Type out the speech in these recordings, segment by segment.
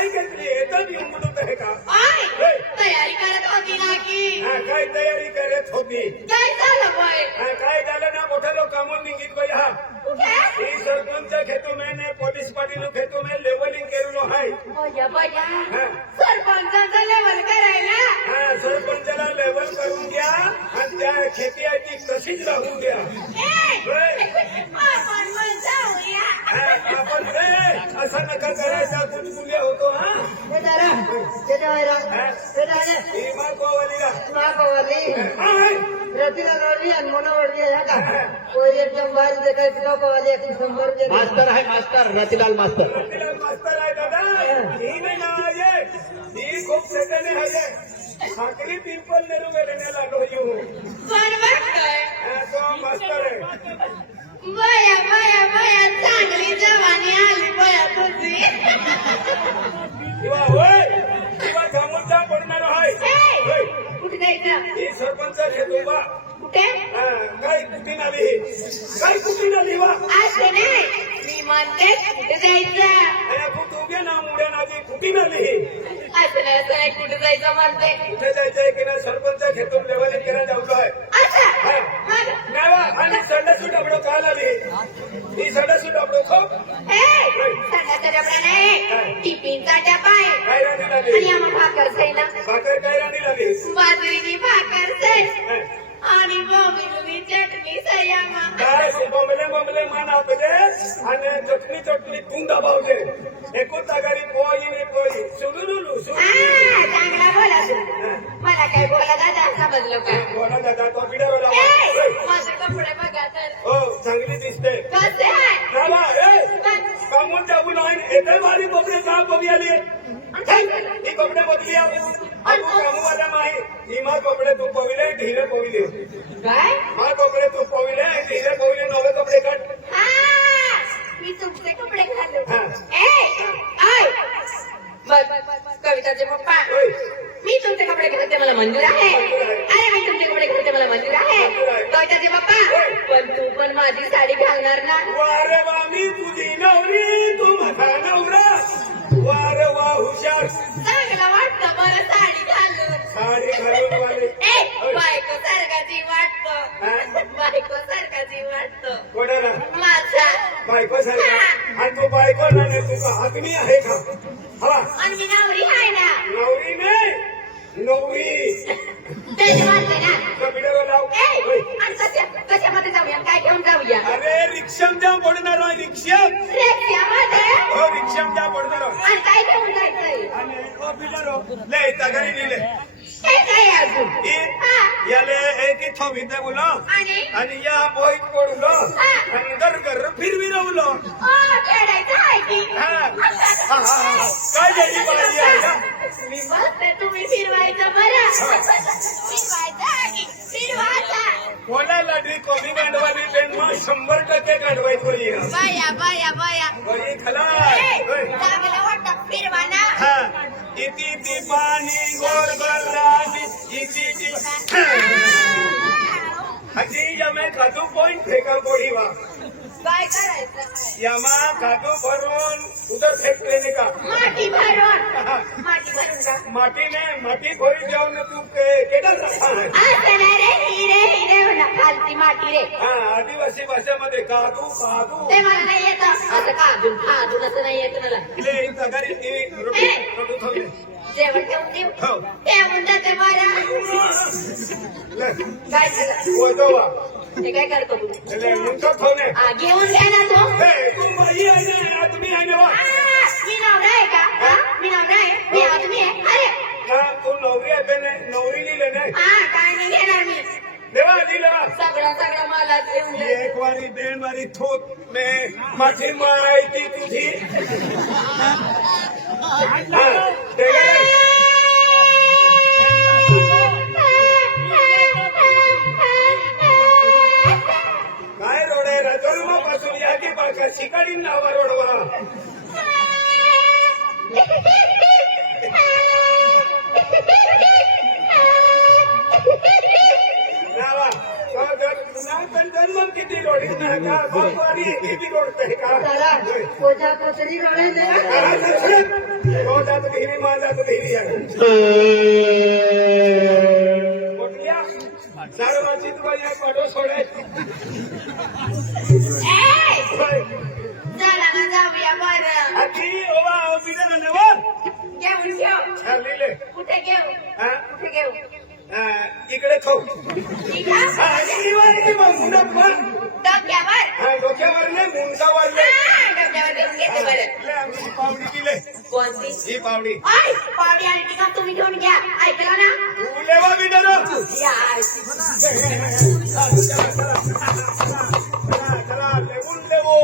काय घेतली येतात येऊन म्हणत आहे का तयारी करत होती ना की काय तयारी करत होती काय झालं बाय काय झालं ना मोठा लोक कामून निघित बाई हा ही सरपंच खेतो मैंने पुलिस पार्टी खेतो में लेवलिंग केलो है सरपंचाचं लेवल करायला सरपंचाला लेवल करून घ्या आणि त्या खेती आहे ती तशीच राहून द्या आपण असं नका करायचा कुणकुले होतो हा मास्तर आहे मास्तर रतिलाल मास्तर मास्तर आहे दादा ही नाही नाव आहे ही खूप सेकंड आहे साखरी पिंपल नेहरू गेले लागलो येऊ तो मास्तर आहे बया बया बया चांगली जवानी आली बया तुझी किंवा होय किंवा समोरचा पडणार आहे कुठे जायचं ही सरपंच घेतो बा कुठे काय कुठून आली काय कुठून आली वा असं नाही मी म्हणते कुठे जायचं खूप उभ्या ना मुड्या नाजी कुठून आली असं नाही कुठे जायचं म्हणते कुठे जायचंय की ना सरपंच घेतो लेवल करायला जाऊलो आहे आणि संडासूट आपलं काल आली ही संडासूट आपलं खूप संडाचा डबा नाही टिफिनचा डबा आहे काय राणी लागली आणि आम्हाला भाकर खाई ना भाकर काय राणी लागली बाजरीची भाकर खाई आणि बोंबिलची चटणी सही आम्हाला काय बोंबले बोंबले मान आपले आणि चटणी चटणी तून दबावले एकूण तागारी पोळी सुलुलुलू चांगला बोला मला काय बोला दादा समजलं का बोला दादा तो पिढ्यावर माझे कपडे बघा तर हो चांगली दिसते कसे आहे कामून जाऊ नाही येते मारी कपडे का बघी आली ही कपडे बदली आपण कामूवाला माही ही मा कपडे तू पविले ढिले पविले काय मा कपडे तू पविले ढिले पविले नवे कपडे काढ मी तुमचे कपडे घालू कविताचे पप्पा मी तुमचे कपडे घेते मला मंजूर आहे अरे मी तुमचे कपडे घेते मला मंजूर आहे कविताचे पप्पा पण तू पण माझी साडी घालणार ना वारे वा मी तुझी नवरी तू माझा नवरा वारे वा हुशार चांगलं वाटतं बरं साडी घालून साडी घालून वाले बायको सारखाची वाटतं बायको सारखाची वाटतं कोणाला माझा बायको सारखा आणि तू बायको ना तुझा हातमी आहे का हा आणि मी नवरी आहे ना नवरी नाही नवरी त्याने वाटते ना कपिड्यावर लाव आणि कशामध्ये जाऊया काय घेऊन जाऊया अरे रिक्षामध्ये पडणार रिक्षा रिक्षामध्ये हो रिक्षामध्ये पडणार आणि काय घेऊन जायचंय आणि कपिड्यावर लय तगारी दिले हे काय अजून याले एक थोवित बोला आणि आणि या बोईत पडलो आणि घर फिरविरवलो खेळायचं आहे की काय झाली पाहिजे आहे मी बसते तुम्ही फिरवायचं बरं फिरवायचं की फिरवायचं कोणाला कमी गांडवाली पेन मग 100% गांडवायचं बाई बाया बाया बाया बाई खला चांगलं वाटतं फिरवा ना इति ती पाणी गोर राणी इति ती हजी यमे खातू पॉइंट फेका पोड़ी वा काय करायचं यमा खातू भरून उधर फेक लेने का माटी भरून का माटी भरी जाऊन तू केडा रखा है असं नाही रे हिरे होणार खालची माटी रे आदिवासी भाषेमध्ये कादू ते मला नाही येत असं काजून असं नाही येत मला इले तगारी रोटी थांबले जेवण ठेवून देऊ ठेवून जाते मला काय ते काय करतो घेऊन घ्या ना तो तुम्ही आहे ना मी नवरा आहे का मी नवरा आहे मी आदमी आहे अरे तू नवरी आहे नवरी लिहिले नाही काय नाही घेणार मी देवा दिला सगळं मला देऊन एक वारी देण वारी थोत मे माझी माहिती तुझी काय रोडे राजोरुमापासून या की पाका शिकाडी नावा रोडवा नावा पण जन्म किती लोढीत नाही का बाप आणि किती लोढतंय का चला कोजा कोचरी रडे दे तो जात धीरी मा जात धीरी आहे कुठल्या सर्वांची तुला या पाडो सोडायची होय. चला ना जाऊया बरं आखी ओवा बिना नवा घेऊन घेऊ चाललेले कुठे घेऊ हा कुठे घेऊ इकडे खाऊ इथं? मुंडा पण डोक्यावर हा डोक्यावर नाही मुंडा वाढले डोक्यावर घेऊन घेते बरं आमची पावडी दिले कोणती ही पावडी ओय पावडी आणि टिका तुम्ही घेऊन घ्या ऐकलं ना तू लेवा बिना या चला लेवून लेवो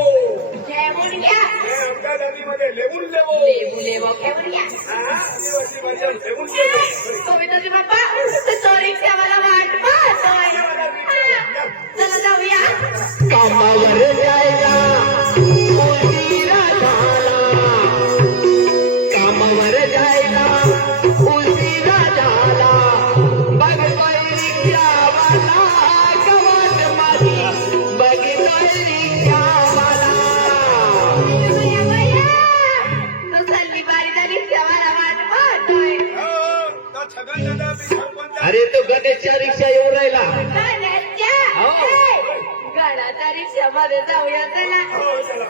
घेऊन घ्या आमच्या डबीमध्ये लेवून लेवो लेबू लेबो घेऊन घ्या आदिवासी भाषा लेवून लेवो कविताजी बाप्पा तो रिक्षावाला वाट पाहतोय चला जाऊया कामावर जायला उशिरा झाला कामावर जायला उशिरा झाला बघतोय रिक्षावाला गवत माझी बघतोय रिक्षावाला बया, बया. तो सल्ली बारीचा रिक्षावाला वाट पाहतोय तो छगन दादा सरपंच अरे तो गणेशच्या रिक्षा येऊन राहिला गणाचा रिक्षामध्ये जाऊया चला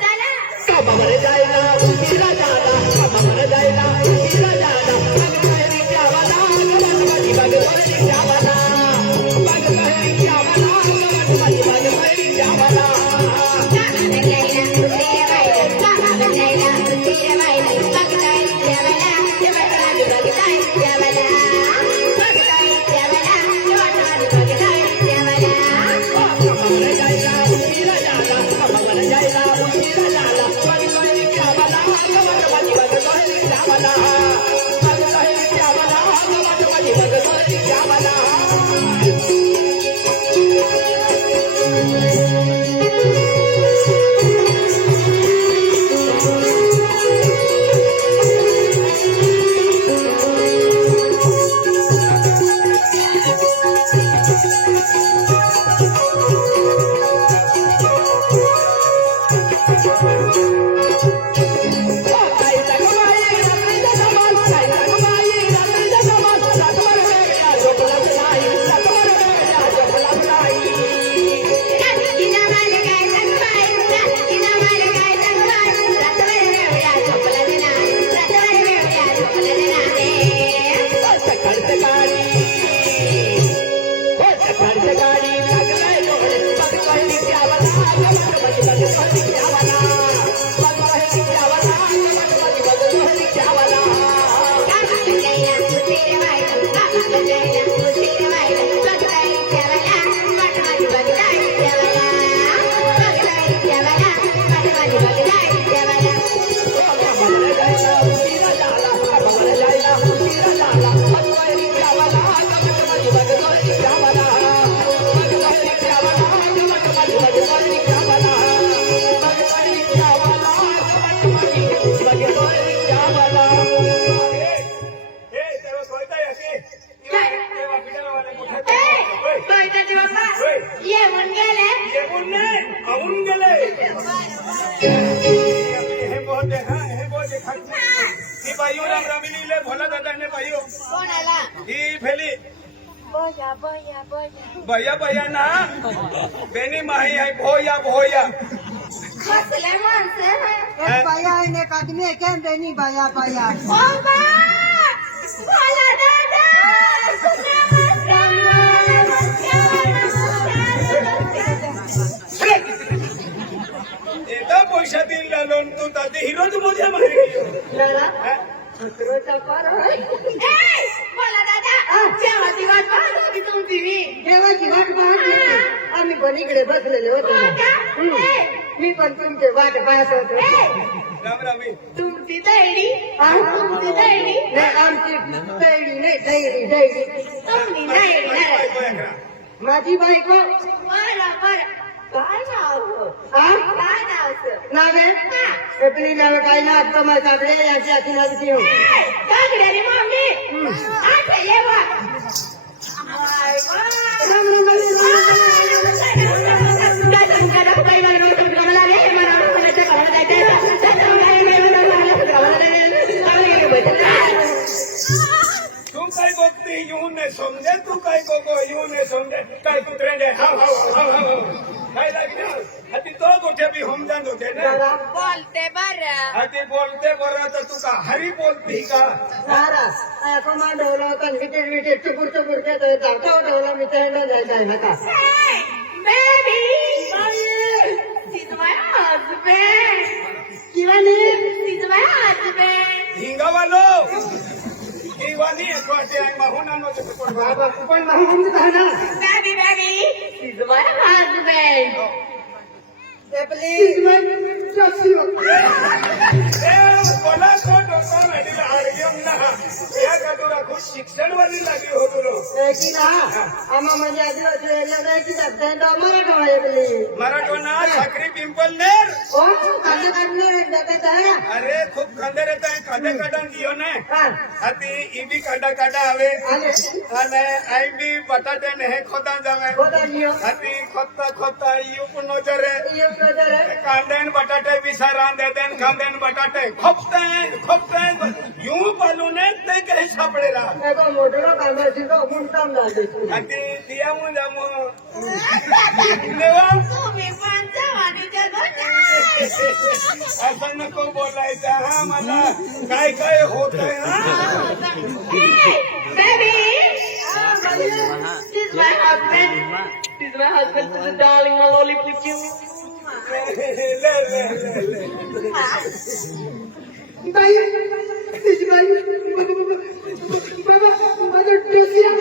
चला कामावर जायला उशिरा झाला कामावर जायला उशिरा झाला बघतोय रिक्षावाला गवत माझी बघतोय रिक्षावाला बघतोय रिक्षावाला गवत माझी बघतोय रिक्षावाला येऊन गेले येऊन नाही खाऊन गेले हे बहुत ही बाई रामरामिनीले भोला दादाने बाई कोणाला ही फेली बोया बोया बोया भैया भैया ना बेनी माही आहे भोया भोया कसले माणसं एक बाया आहे ना एक आदमी आहे क्या देनी बाया बाया ओ बा भोला दादा एकदा पैसा देईल लावून तू ताते हिरोज मजा मारी बोला दादा जेवाची वाट पाहत होती तुमची मी देवाची वाट पाहत होती. आम्ही पण इकडे बसलेले होतो मी पण तुमची वाट पाहत होतो रामरामी तुमची दैडी तुमची दैडी नाही आमची दैडी नाही दैडी दैडी तुम्ही दैडी माझी बायको बरं बरं काय नाव काय नाव नावे आपली नावे काय ना आता मग काकडे याची अति लागते काकड्याने मम्मी आता ये बा राम राम राम राम राम. ને સમજે તું કઈ કોકો યુ ને સમજે કઈ કૂતરે ને હાવ હાવ હાવ હાવ કઈ લાગી ને હતી તો ગોઠે બી સમજાતો છે ને बोलते बरं હતી બોલતે બરો તો તું કા હરી બોલતી કા सारा आखो मा डोला होता विटेट विटेट चुपूर चुपूर के तो जाता डोला मी तंड जाय नका Hey, baby! He's my husband! किवानी He's my husband! હિંગાવાલો ઈવાની એકવાટે આ મહોનાનો તો કોણ बाबा पण माही हम कहना Baby, baby! He's my husband! ते प्लीज मैं ट्रस्ट यू એ બોલા તો ડોકા મેડીला આડગ્યમ ના या કટોરા ખુદ શિક્ષણ વાળી લાગી હોતો की ना आमा म्हणजे आदिवासी एरिया की जाते तो हमारा कमाए please Marathwada Sakhari pimple Ner ओ कांदे काढणार जाते आहे अरे खूप खांदे રહેતા है खांदे કાઢન ગયો ને हां હતી ઈ બી કાઢા કાઢા આવે आले અને આઈ બી બટાટે ને હે ખોદા જાવે होता नियो હતી ખોદતા ખોદતા ઈ ઉપર નજરે ये नजर है કાંદે ને બટાટે વિસારાન દેતે ને કાંદે ને બટાટે ખોપતે यूं बालू ने ते કે સાપડેલા तो मोटरो कांदा तो मुंटाम दादे હતી દિયા હું જામો લેવા तुम्ही पण जवानीच्या गोष्टी असं नको बोलायचं हा मला काय काय होतंय हा Hey, baby! He's my husband! He's my husband, the darling, my lollipop you. ले ले ले बाई तिची बाई बाबा माझं टोसिया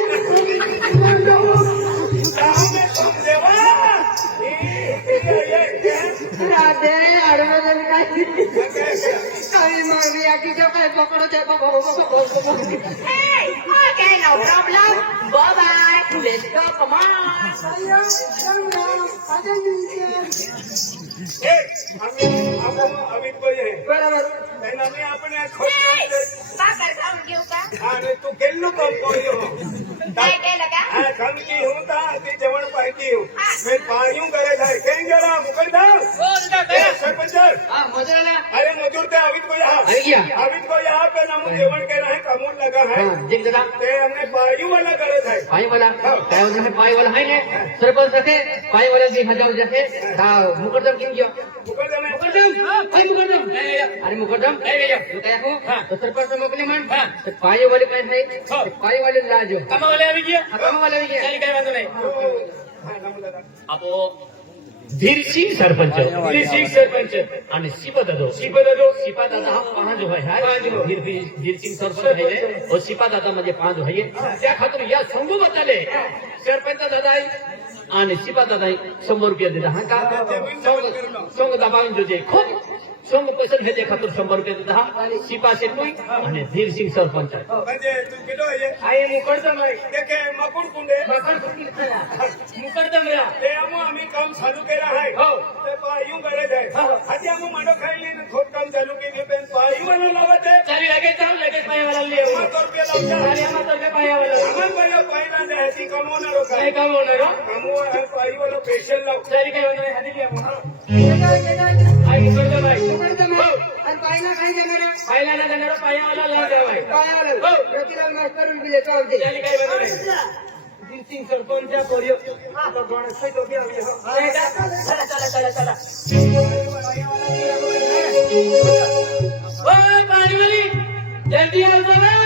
राधे आडवे काय काही मागली आकीच्या काय पकडो त्या Hey, okay, no problem. Bye-bye. Let's go, come on. Amit भाई आहे बरोबर त्यांनी आपण Hey, भाकर खाऊन घेऊ का? आणि तू केलं का पोयो काय केलं का? हा खमकी हूं ता ती जेवण पाहिजे हूं मैं पाणीऊ करे जाय केन जरा मुकरदा सरपंच अरे मजूर ते अमित भाई हा अमित भाई यहाँ पे नाम जेवण के रहे कमून लगा है ते हमने पायू वाला करे थे पायवाला काय होतं पायवाला आहे ना सरपंच असे पायवाला जी हजार जसे मुकदम किम गयो मुकरदा में मुकदम काय मुकदम अरे मुकदम काय हो तो सरपंच मोकले म्हण तर पायवाले काय नाही पायवाले लाजो कामावाले આવી ગયા कामावाले આવી ગયા ચાલી કઈ વાંધો નહીં हा नाम दादा આપો ધીરસિંહ સરપંચ धीरसिंह सरपंच અને સિપત હતો સિપા દાદા હા પાંચ હોય ધીરસિંહ સરપंच आहे और सिपा दादा म्हणजे पाच आहे त्या खातर या संघ बताले सरपंच दादा आणि सिपा दादा 100 रुपया दिला हा का संघ दबावून जोजे खूप संघ पैसे घेते खातर 100 रुपया दिला सिपा शेटुई आणि धीरसिंह सरपंच म्हणजे तू किलो आहे आहे मुकरदम आहे देखे मकुन कुंडे मुकरदम रा ते आम्ही काम चालू केलं आहे हो. ते पायू गरज आहे आधी आम्ही मांडो खायली खोद काम चालू केली पण पायू मला लावत आहे ચાલી लगेच પાયાવાला લેવો 100 रुपये लावता ચાલી આમાં તો પાયાવાला आम्हाला पहिला पहिला नाही ती कमवणार काय काय काम होणार हो? कमवणार पायीवाला पेशल लाव चाली काय होणार हाती घ्या मग. आणि आई मुकरदम आहे पाहिला काय देणार पाहिला ना देणार पायावाला लाव द्यावाय पायाला ज्योतिराव मास्तर दिले चालते चाली काय होणार आहे धीरसिंग सरपंच पोरियो चला पाणीवाली जल्दी आओ जरा